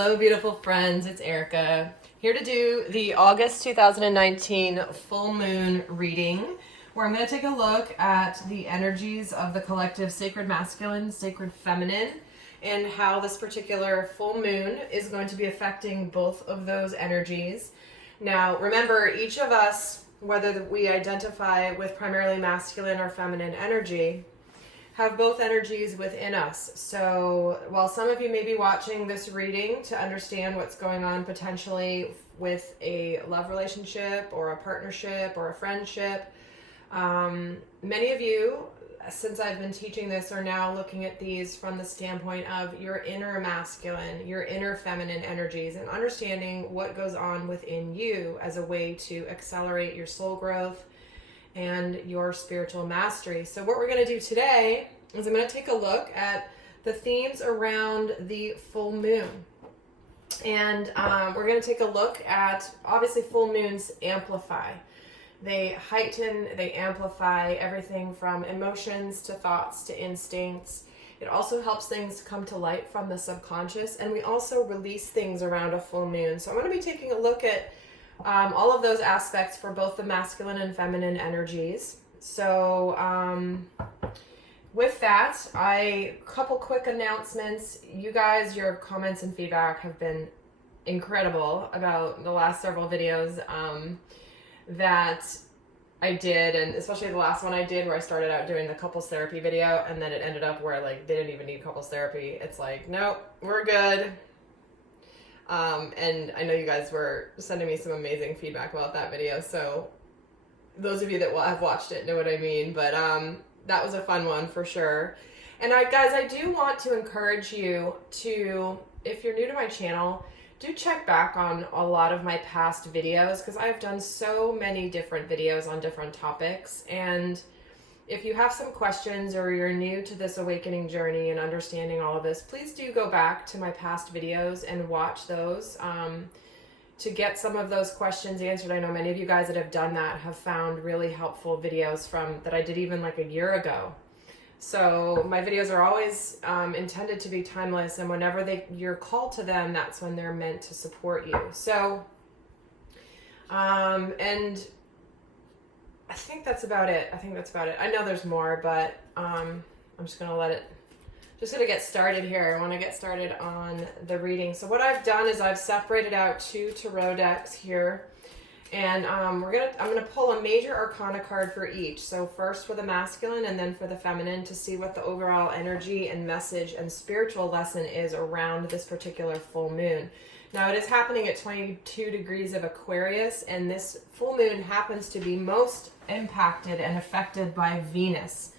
Hello, beautiful friends. It's Erika here to do the August 2019 full moon reading, where I'm going to take a look at the energies of the collective sacred masculine, sacred feminine, and how this particular full moon is going to be affecting both of those energies. Now, remember, each of us, whether we identify with primarily masculine or feminine energy, have both energies within us. So while some of you may be watching this reading to understand what's going on potentially with a love relationship or a partnership or a friendship, many of you, since I've been teaching this, are now looking at these from the standpoint of your inner masculine, your inner feminine energies, and understanding what goes on within you as a way to accelerate your soul growth and your spiritual mastery. So what we're going to do today is I'm going to take a look at the themes around the full moon. And we're going to take a look at, obviously, full moons amplify. They heighten, they amplify everything from emotions to thoughts to instincts. It also helps things come to light from the subconscious, and we also release things around a full moon. So I'm going to be taking a look at all of those aspects for both the masculine and feminine energies. So with that, a couple quick announcements. You guys, your comments and feedback have been incredible about the last several videos that I did, and especially the last one I did where I started out doing the couples therapy video, and then it ended up where like they didn't even need couples therapy. It's like, nope, we're good. And I know you guys were sending me some amazing feedback about that video, so those of you that have watched it know what I mean, but that was a fun one for sure. And guys, I do want to encourage you to, if you're new to my channel, do check back on a lot of my past videos, because I've done so many different videos on different topics. And if you have some questions or you're new to this awakening journey and understanding all of this, please do go back to my past videos and watch those to get some of those questions answered. I know many of you guys that have done that have found really helpful videos that I did even like a year ago. So my videos are always intended to be timeless, and whenever you're called to them, that's when they're meant to support you. So, and I think that's about it. I know there's more, but I'm just going to get started here. I want to get started on the reading. So what I've done is I've separated out two tarot decks here, and I'm going to pull a major arcana card for each. So first for the masculine and then for the feminine, to see what the overall energy and message and spiritual lesson is around this particular full moon. Now, it is happening at 22 degrees of Aquarius, and this full moon happens to be most impacted and affected by Venus.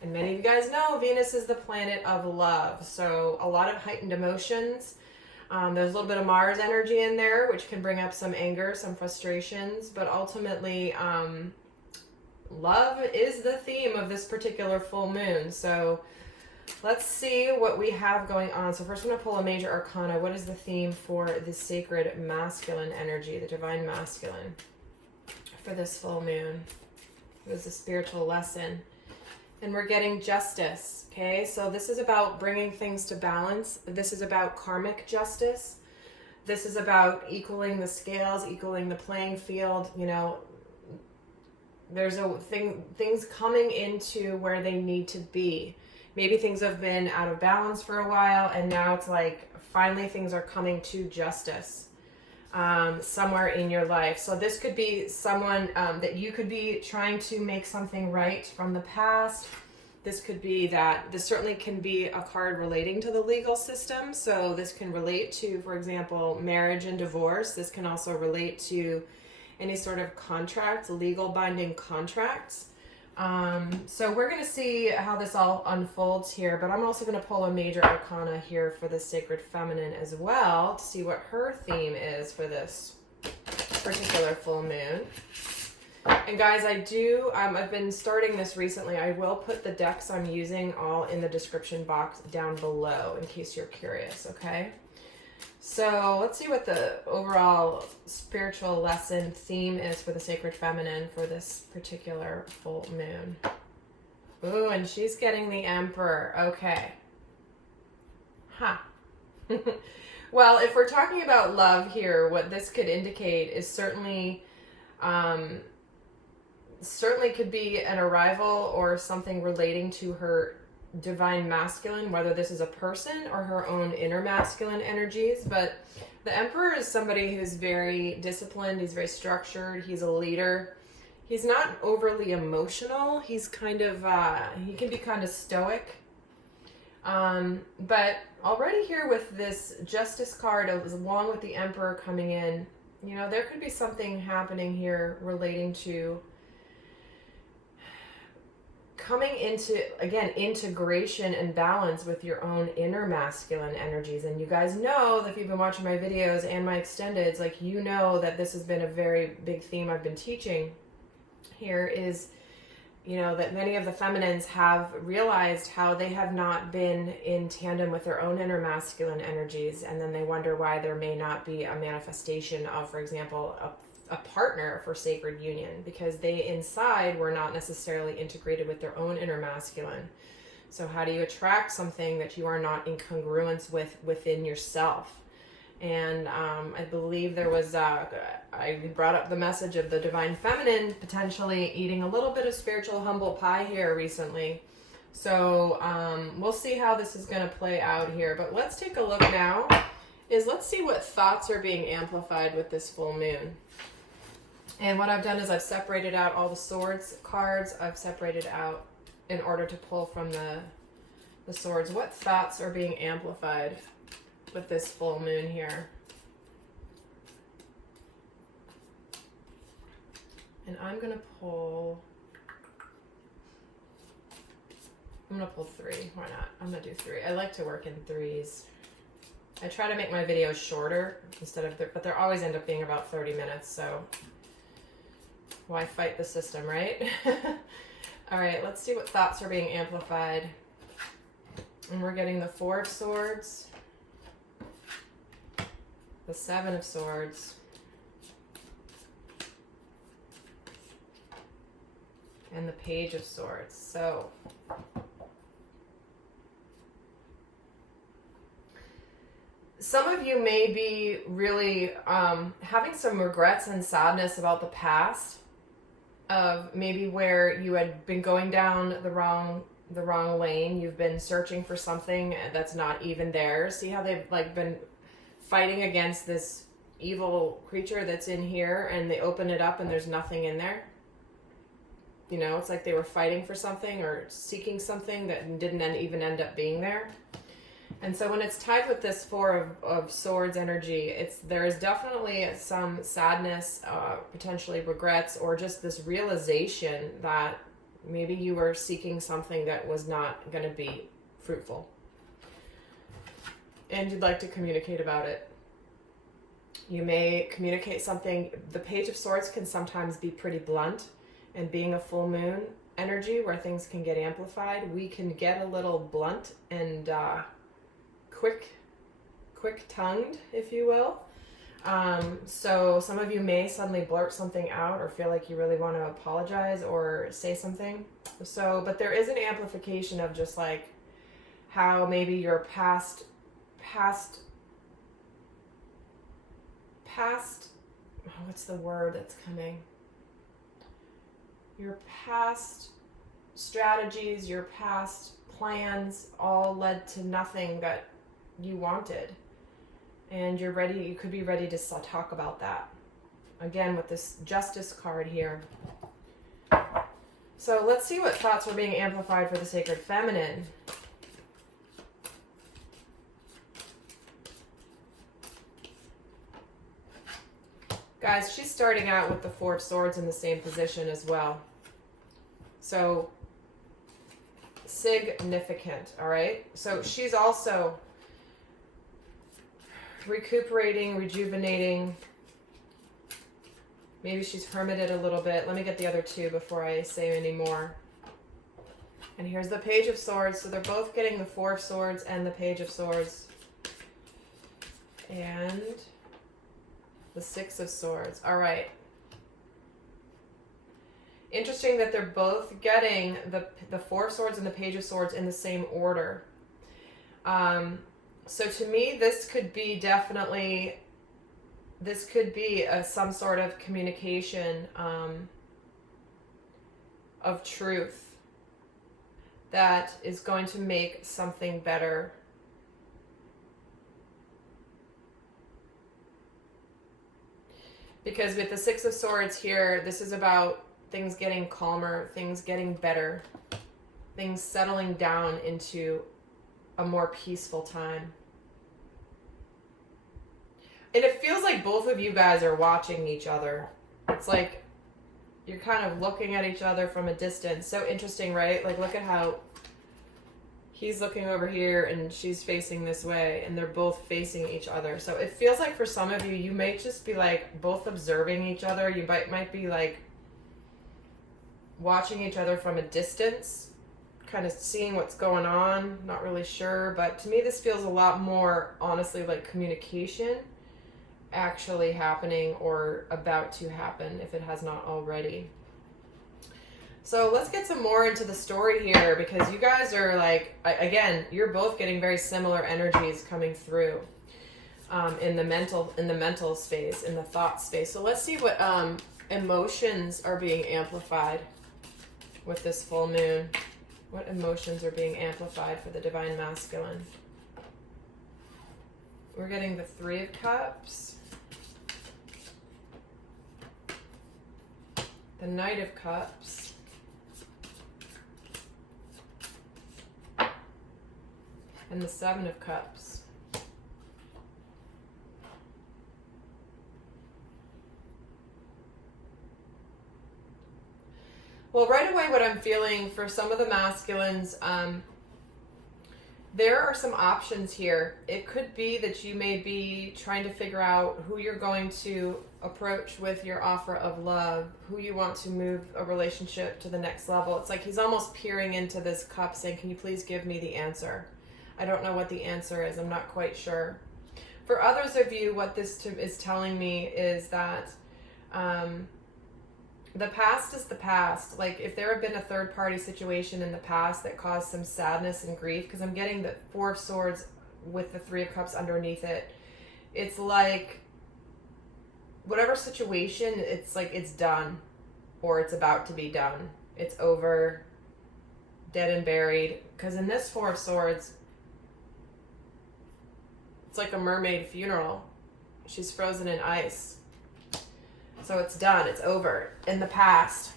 And many of you guys know Venus is the planet of love, so a lot of heightened emotions. There's a little bit of Mars energy in there, which can bring up some anger, some frustrations, but ultimately love is the theme of this particular full moon. So let's see what we have going on. So first I'm going to pull a major arcana. What is the theme for the sacred masculine energy, the divine masculine, for this full moon? What is the spiritual lesson? And we're getting justice, okay? So this is about bringing things to balance. This is about karmic justice. This is about equaling the scales, equaling the playing field. You know, there's things coming into where they need to be. Maybe things have been out of balance for a while, and now it's like finally things are coming to justice somewhere in your life. So this could be someone that you could be trying to make something right from the past. This could be that. This certainly can be a card relating to the legal system. So this can relate to, for example, marriage and divorce. This can also relate to any sort of contract, legal binding contracts. So we're going to see how this all unfolds here, but I'm also going to pull a major arcana here for the sacred feminine as well to see what her theme is for this particular full moon. And guys, I've been starting this recently. I will put the decks I'm using all in the description box down below in case you're curious, okay? So let's see what the overall spiritual lesson theme is for the sacred feminine for this particular full moon. Ooh, and she's getting the Emperor. Okay. Huh. Well, if we're talking about love here, what this could indicate is certainly could be an arrival or something relating to her divine masculine, whether this is a person or her own inner masculine energies. But the Emperor is somebody who's very disciplined, he's very structured, he's a leader. He's not overly emotional. He's kind of, he can be kind of stoic. But already here with this Justice card, along with the Emperor coming in, you know, there could be something happening here relating to coming into, again, integration and balance with your own inner masculine energies. And you guys know that if you've been watching my videos and my extendeds, like, you know that this has been a very big theme I've been teaching here is, you know, that many of the feminines have realized how they have not been in tandem with their own inner masculine energies, and then they wonder why there may not be a manifestation of, for example, a partner for sacred union, because they inside were not necessarily integrated with their own inner masculine. So how do you attract something that you are not in congruence with within yourself? And I believe there was, I brought up the message of the divine feminine potentially eating a little bit of spiritual humble pie here recently. So we'll see how this is going to play out here. But let's take a look now. Let's see what thoughts are being amplified with this full moon. And what I've done is I've separated out all the swords cards. I've separated out in order to pull from the swords. What thoughts are being amplified with this full moon here? And I'm going to pull 3. Why not? I'm going to do 3. I like to work in 3s. I try to make my videos shorter but they always end up being about 30 minutes, so why fight the system, right? All right, let's see what thoughts are being amplified. And we're getting the 4 of Swords, the 7 of Swords, and the Page of Swords. So some of you may be really having some regrets and sadness about the past, of maybe where you had been going down the wrong lane. You've been searching for something that's not even there. See how they've like been fighting against this evil creature that's in here, and they open it up and there's nothing in there. You know, it's like they were fighting for something or seeking something that didn't even end up being there. And so when it's tied with this 4 of Swords energy, there is definitely some sadness, potentially regrets, or just this realization that maybe you were seeking something that was not going to be fruitful. And you'd like to communicate about it. You may communicate something. The Page of Swords can sometimes be pretty blunt, and being a full moon energy where things can get amplified, we can get a little blunt and quick-tongued, if you will. So some of you may suddenly blurt something out or feel like you really want to apologize or say something. So, but there is an amplification of just like how maybe your past, what's the word that's coming? Your past strategies, your past plans all led to nothing that you wanted, and you could be ready to talk about that again with this Justice card here. So let's see what thoughts were being amplified for the sacred feminine. Guys, she's starting out with the 4 of Swords in the same position as well, so significant. All right, so she's also recuperating, rejuvenating. Maybe she's hermited a little bit. Let me get the other 2 before I say any more. And here's the Page of Swords. So they're both getting the 4 of Swords and the Page of Swords. And the 6 of Swords. All right. Interesting that they're both getting the 4 of Swords and the Page of Swords in the same order. So to me, this could be definitely, some sort of communication of truth that is going to make something better. Because with the Six of Swords here, this is about things getting calmer, things getting better, things settling down into a more peaceful time. And it feels like both of you guys are watching each other. It's like you're kind of looking at each other from a distance. So interesting, right? Like, look at how he's looking over here and she's facing this way, and they're both facing each other. So it feels like for some of you, you may just be like both observing each other. You might be like watching each other from a distance, kind of seeing what's going on. Not really sure, but to me this feels a lot more honestly like communication actually happening or about to happen if it has not already. So let's get some more into the story here, because you guys are like, again, you're both getting very similar energies coming through in the mental space, in the thought space. So let's see what emotions are being amplified with this full moon. What emotions are being amplified for the Divine Masculine? We're getting the Three of Cups, the Knight of Cups, and the Seven of Cups. Well, right away what I'm feeling for some of the masculines, there are some options here. It could be that you may be trying to figure out who you're going to approach with your offer of love, who you want to move a relationship to the next level. It's like he's almost peering into this cup saying, can you please give me the answer? I don't know what the answer is. I'm not quite sure. For others of you, what this is telling me is that the past is the past. Like if there have been a third party situation in the past that caused some sadness and grief, because I'm getting the Four of Swords with the Three of Cups underneath it. It's like whatever situation, it's like it's done or it's about to be done. It's over, dead and buried. Because in this Four of Swords, it's like a mermaid funeral. She's frozen in ice. So it's done. It's over. In the past.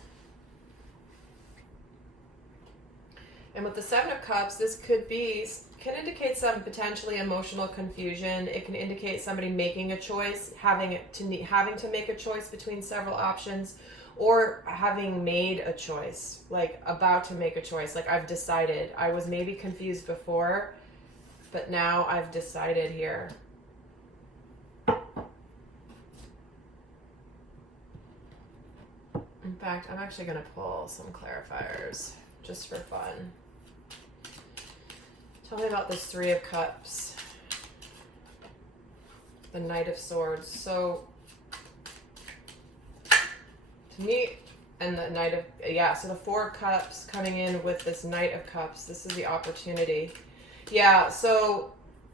And with the Seven of Cups, this can indicate some potentially emotional confusion. It can indicate somebody making a choice, having to make a choice between several options, or having made a choice, like about to make a choice. Like I've decided. I was maybe confused before, but now I've decided here. In fact, I'm actually going to pull some clarifiers just for fun. Tell me about this Three of Cups, the Knight of Swords. So, to me, and the Knight of, so the Four of Cups coming in with this Knight of Cups. This is the opportunity. Yeah, so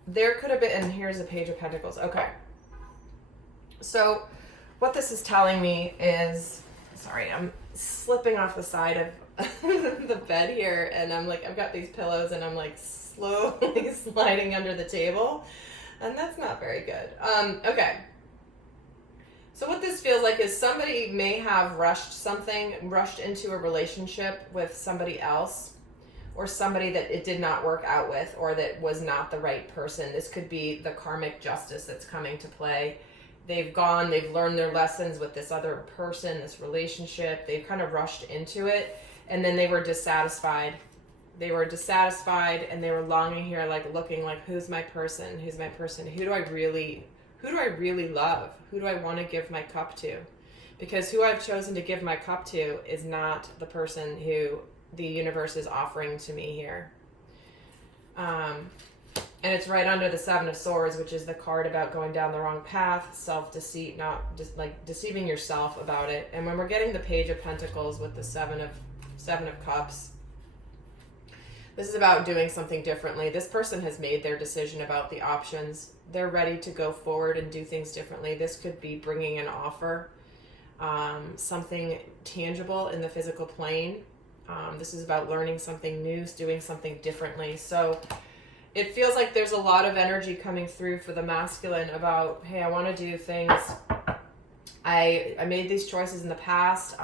there could have been, and here's a Page of Pentacles. Okay. So, what this is telling me is, sorry, I'm slipping off the side of the bed here, and I'm like, I've got these pillows, and I'm like slowly sliding under the table, and that's not very good. Okay. So what this feels like is somebody may have rushed into a relationship with somebody else, or somebody that it did not work out with, or that was not the right person. This could be the karmic justice that's coming to play. They've learned their lessons with this other person, this relationship. They've kind of rushed into it, and then they were dissatisfied. They were dissatisfied, and they were longing here, like looking like, who's my person? Who's my person? Who do I really love? Who do I want to give my cup to? Because who I've chosen to give my cup to is not the person who the universe is offering to me here. And it's right under the Seven of Swords, which is the card about going down the wrong path, self-deceit, not just like deceiving yourself about it. And when we're getting the Page of Pentacles with the Seven of Cups, This is about doing something differently. This person has made their decision about the options. They're ready to go forward and do things differently. This could be bringing an offer, something tangible in the physical plane. This is about learning something new, doing something differently. So it feels like there's a lot of energy coming through for the masculine about, hey, I want to do things. I made these choices in the past,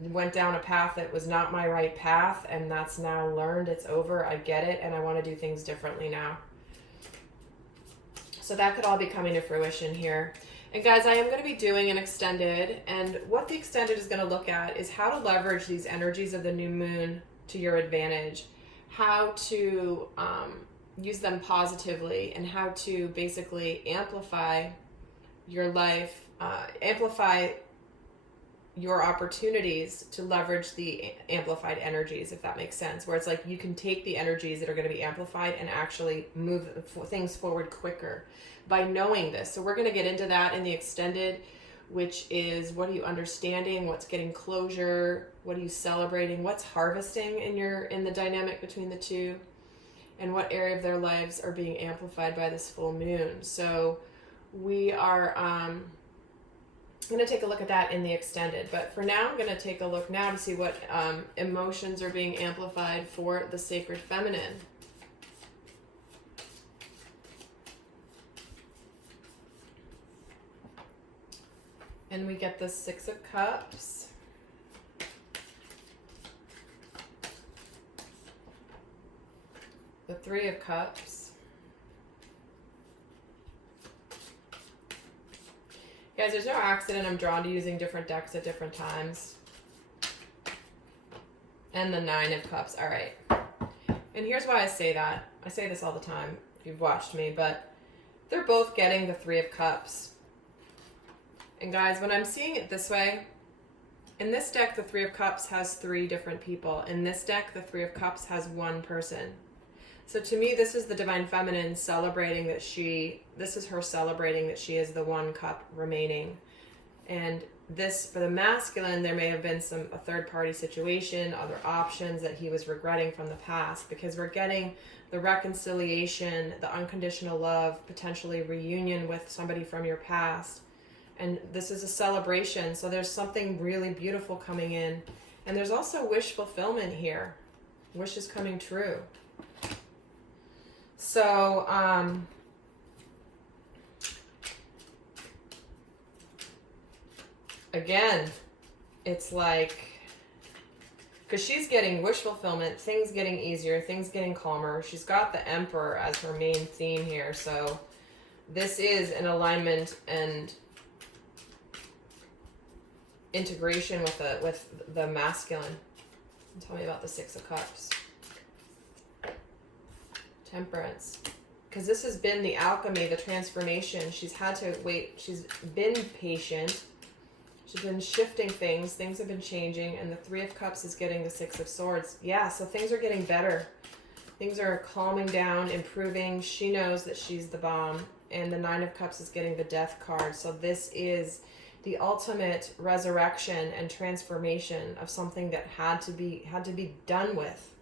went down a path that was not my right path, and that's now learned. It's over. I get it, and I want to do things differently now. So that could all be coming to fruition here. And guys, I am going to be doing an extended, and what the extended is going to look at is how to leverage these energies of the new moon to your advantage, how to use them positively, and how to basically amplify your life, amplify your opportunities to leverage the amplified energies, if that makes sense, where it's like you can take the energies that are going to be amplified and actually move things forward quicker by knowing this. So we're going to get into that in the extended, which is, what are you understanding, what's getting closure, what are you celebrating, what's harvesting in the dynamic between the two, and what area of their lives are being amplified by this full moon. So we are going to take a look at that in the extended, but for now I'm going to take a look now to see what emotions are being amplified for the sacred feminine. And we get the Six of Cups, the Three of Cups. Guys, there's no accident I'm drawn to using different decks at different times. And the Nine of Cups. All right. And here's why I say that. I say this all the time if you've watched me, but they're both getting the Three of Cups. And guys, when I'm seeing it this way, in this deck, the Three of Cups has 3 different people. In this deck, the Three of Cups has 1 person. So to me, this is the divine feminine celebrating that this is her celebrating that she is the 1 cup remaining. And this, for the masculine, there may have been a third-party situation, other options that he was regretting from the past, because we're getting the reconciliation, the unconditional love, potentially reunion with somebody from your past. And this is a celebration, so there's something really beautiful coming in. And there's also wish fulfillment here. Wish is coming true. So, again, it's like, because she's getting wish fulfillment, things getting easier, things getting calmer. She's got the Emperor as her main theme here. So this is an alignment and integration with the masculine. Tell me about the Six of Cups. Temperance. Because this has been the alchemy, the transformation. She's had to wait. She's been patient. She's been shifting things. Things have been changing. And the Three of Cups is getting the Six of Swords. Yeah, so things are getting better. Things are calming down, improving. She knows that she's the bomb. And the Nine of Cups is getting the Death card. So this is the ultimate resurrection and transformation of something that had to be done with.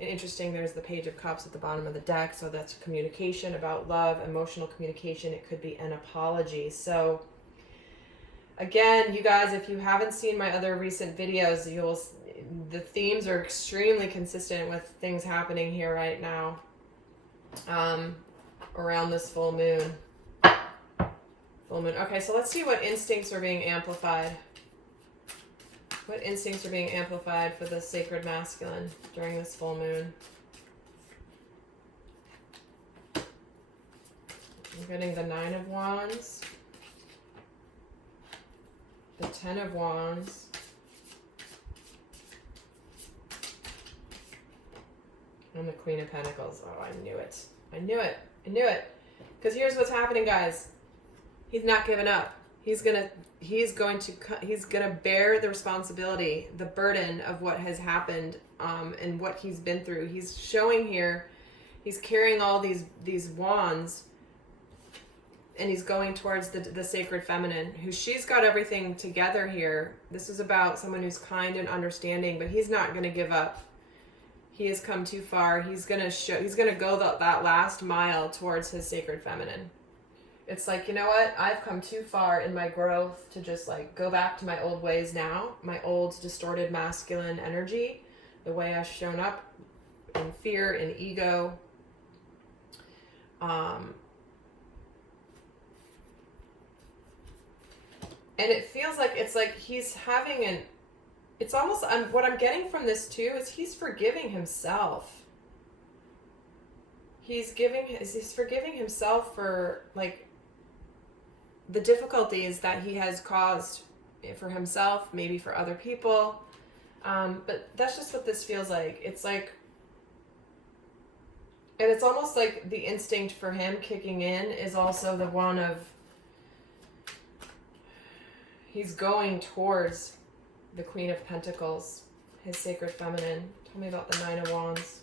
And interesting, there's the Page of Cups at the bottom of the deck. So that's communication about love, emotional communication. It could be an apology. So again, you guys, if you haven't seen my other recent videos, the themes are extremely consistent with things happening here right now around this full moon. Full moon. Okay, so let's see what instincts are being amplified. What instincts are being amplified for the sacred masculine during this full moon? I'm getting the Nine of Wands, the Ten of Wands, and the Queen of Pentacles. Oh, I knew it. I knew it. I knew it. Because here's what's happening, guys. He's not giving up. He's gonna bear the responsibility, the burden of what has happened, and what he's been through. He's showing here, he's carrying all these wands, and he's going towards the sacred feminine, she's got everything together here. This is about someone who's kind and understanding, but he's not going to give up. he has come too far. He's gonna go that last mile towards his sacred feminine. It's like, you know what? I've come too far in my growth to just like go back to my old ways now, my old distorted masculine energy, the way I've shown up in fear and ego. And it feels like it's like he's having it's almost, what I'm getting from this too is he's forgiving himself. He's forgiving himself for like the difficulties that he has caused for himself, maybe for other people. But that's just what this feels like. It's like, and it's almost like the instinct for him kicking in is also the one of, he's going towards the Queen of Pentacles, his sacred feminine. Tell me about the Nine of Wands.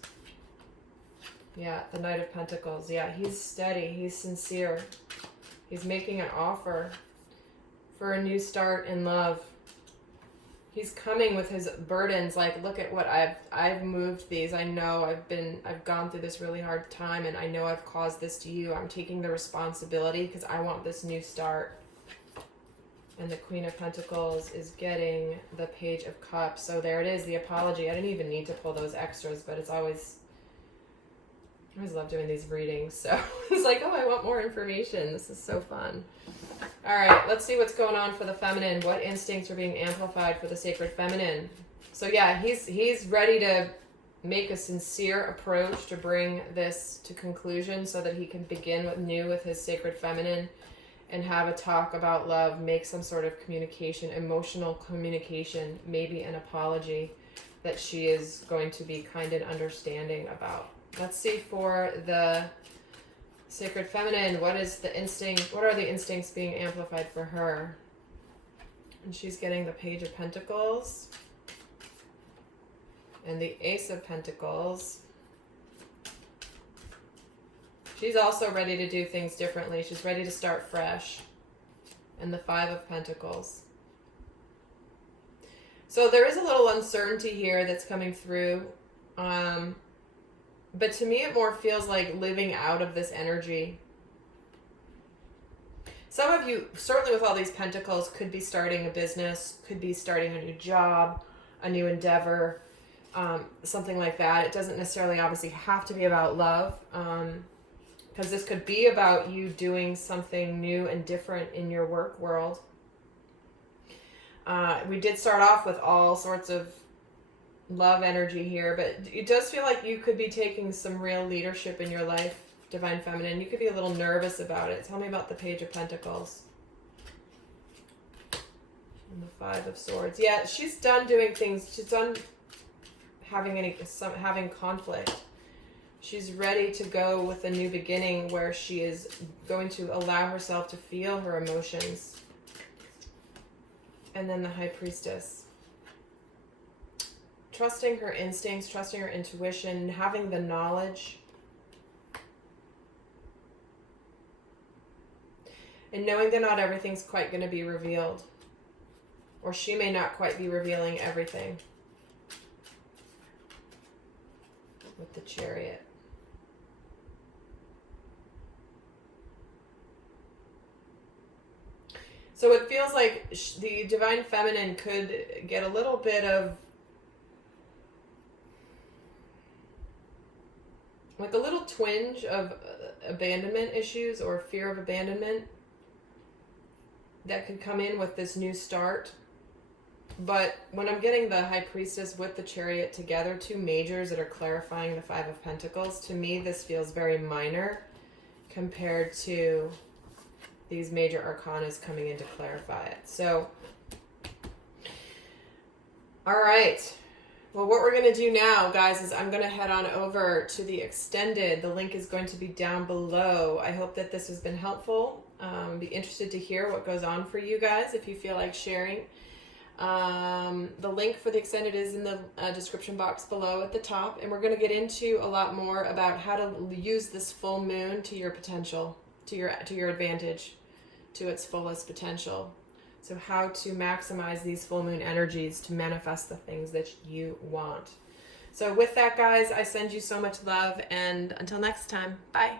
Yeah, the Knight of Pentacles. Yeah, he's steady. He's sincere. He's making an offer for a new start in love. He's coming with his burdens. Like, look at what I've moved these. I know I've gone through this really hard time, and I know I've caused this to you. I'm taking the responsibility because I want this new start. And the Queen of Pentacles is getting the Page of Cups. So there it is, the apology. I didn't even need to pull those extras, but I always love doing these readings. So it's like, oh, I want more information. This is so fun. All right, let's see what's going on for the feminine. What instincts are being amplified for the sacred feminine? So yeah, he's ready to make a sincere approach to bring this to conclusion so that he can begin new with his sacred feminine and have a talk about love, make some sort of communication, emotional communication, maybe an apology that she is going to be kind and understanding about. Let's see for the sacred feminine, what are the instincts being amplified for her? And she's getting the Page of Pentacles and the Ace of Pentacles. She's also ready to do things differently. She's ready to start fresh. And the Five of Pentacles. So there is a little uncertainty here that's coming through. But to me, it more feels like living out of this energy. Some of you, certainly with all these pentacles, could be starting a business, could be starting a new job, a new endeavor, something like that. It doesn't necessarily obviously have to be about love. Because this could be about you doing something new and different in your work world. We did start off with all sorts of love energy here, but it does feel like you could be taking some real leadership in your life, Divine Feminine. You could be a little nervous about it. Tell me about the Page of Pentacles. And the Five of Swords. Yeah, she's done doing things. She's done having conflict. She's ready to go with a new beginning where she is going to allow herself to feel her emotions. And then the High Priestess. Trusting her instincts, trusting her intuition, having the knowledge. And knowing that not everything's quite going to be revealed. Or she may not quite be revealing everything. With the Chariot. So it feels like the Divine Feminine could get a little bit of, like a little twinge of abandonment issues or fear of abandonment that could come in with this new start. But when I'm getting the High Priestess with the Chariot together, two majors that are clarifying the Five of Pentacles, to me this feels very minor compared to these major arcanas coming in to clarify it. So, all right. Well, what we're going to do now, guys, is I'm going to head on over to the extended. The link is going to be down below. I hope that this has been helpful. Be interested to hear what goes on for you guys if you feel like sharing. The link for the extended is in the description box below at the top. And we're going to get into a lot more about how to use this full moon to your potential, to your advantage, to its fullest potential. So how to maximize these full moon energies to manifest the things that you want. So with that, guys, I send you so much love, and until next time, bye.